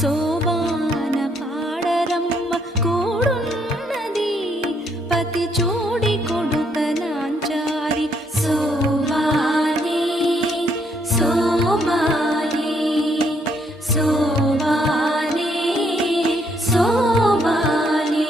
శోభాన పాడరమ్మ కూడున్నది పతి చూడి కొడుక నాంచారి శోభానే శోభానే శోభానే శోభానే.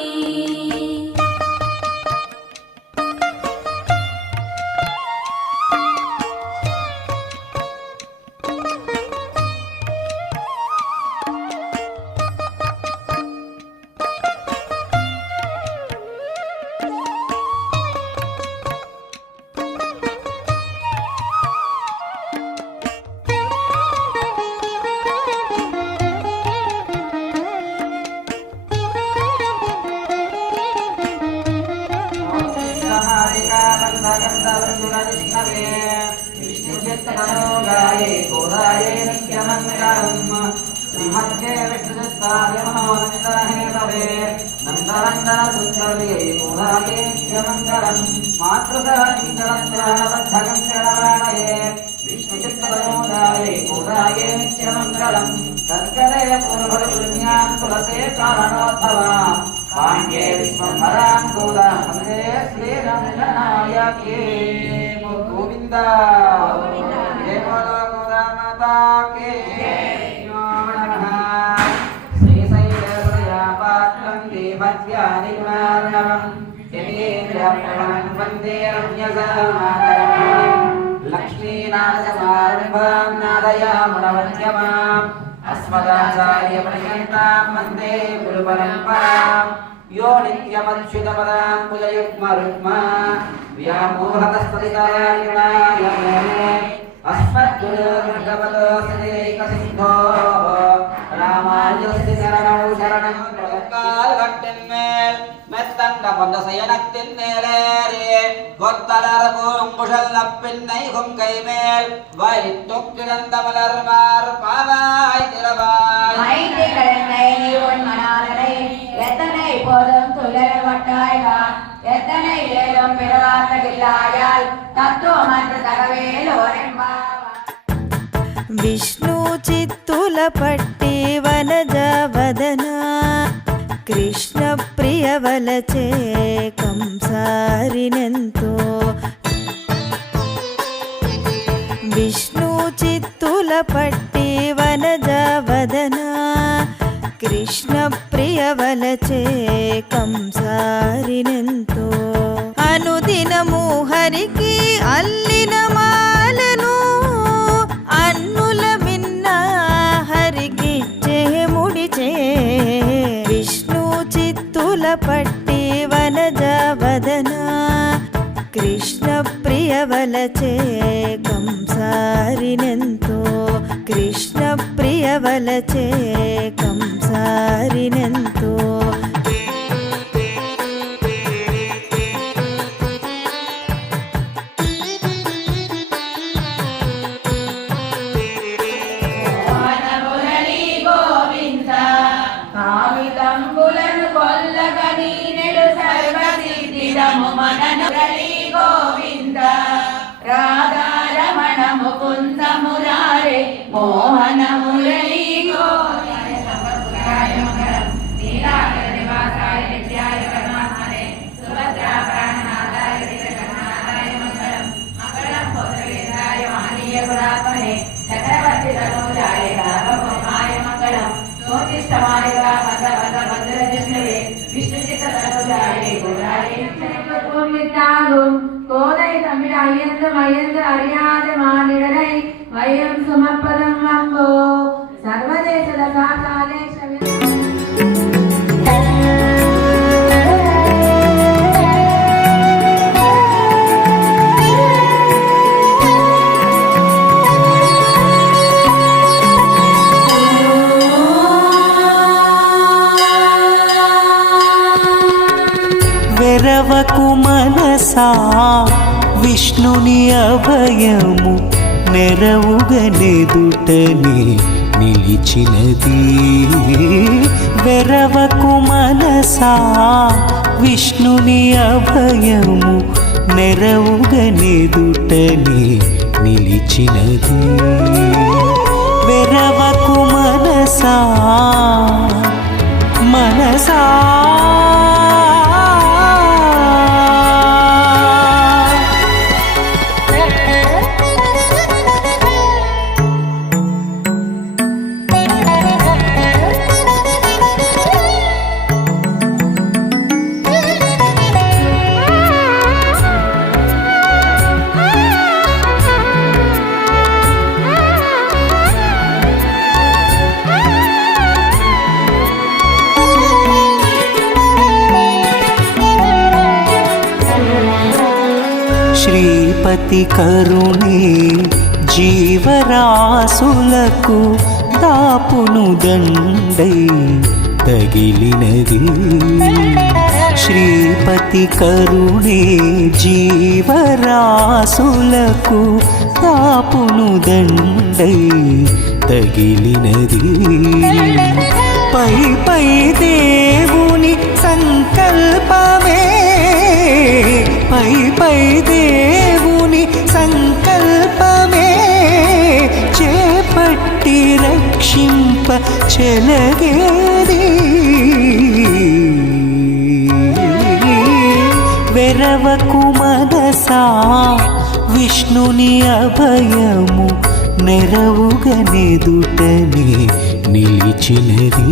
पाण्डे विश्वम्भरां गोदाहंसे श्रीरंजनायके गोविंद जय बोलो गोदामाता के श्रीशैलसुरयापात्रं देवज्ञानिर्मार्णवं यतीन्द्रप्रणं वन्दे रम्यसामातरं लक्ष्मीनाथसमारम्भां नादयामुनमध्यमाम् अस्मदाचार्यपर्यन्तां वन्दे गुरुपरम्पराम् यो नित्यमच्युतपदाम्बुजयुग्मरुक्मा व्यामोहतस्तदितराणिनाय मेने अस्मद्गुरोर्भगवतोऽस्यैकसिन्धोः रामानुजस्य चरणौ शरणं प्रकालभट्टिन्मेल् மெத்தண்ட பந்த சயனத்தின் மேலேறே கொத்தலர் பூங்குழல் பின்னை கொங்கை மேல் வைத்துக்கிடந்த மலர்மார் பாவாய் திரவாய் மைதி கடனை உன் மணாலனை எத்தனை போதும் துயரவட்டாய்கான் எத்தனை ஏதும் பிறவாத்தகில்லாயால் தத்துவமன்று தகவேலோரெம்பாவாய். విష్ణు చిత్తుల పట్టి వనజ వదన కృష్ణ ప్రియవలచే కంసారినెంతో విష్ణు చిత్తుల పట్టి వనజ వదన కృష్ణ ప్రియవలచే కంసారినెంతో అనుదినము హరికి అల్లిన మాలను అన్నుల మిన్న హరికిచ్చే ముడిచే విష్ణు చిత్తుల పట్టి వనజ వదన కృష్ణ ప్రియవలచే కంసారినెంతో కృష్ణ ప్రియవలచే కంసారినెంతో గోవింద రాధారమణ ముకుంద మురారే మోహన మురళీ చక్రవర్తి తనూజాయ రామమాయ మంగళం జ్యోతిష్టమాలిగా భద్ర భద్ర భద్ర జిష్ణువే విష్ణు చిత్త తనూజాయ గురాయ வித்தாகும் கோதை தமிழ் ஐயந்து மையந்து அறியாத மானிடரை வையம் சுமப்பதம் வம்போ சர்வதேச காலே వెరవకు మనసా విష్ణుని అభయము నెరవుగనెదుటనే నిలిచినది. వెరవకు మనసా విష్ణుని అభయము నెరవుగనెదుటనే నిలిచినది. వెరవకు మనసా మనసా మనసా శ్రీపతి కరుణే జీవరాశులకు దాపును దండై తగిలినది శ్రీపతి కరుణే జీవరాశులకు దాపును దండై తగిలినది పై పై దేవుని సంకల్పమే పై పై దేవుని సంకల్పమే చేపట్టి రక్షింప చెలగేది వెరవకు మనసా విష్ణుని అభయము నెరవుగనెదుటనే నిలిచినది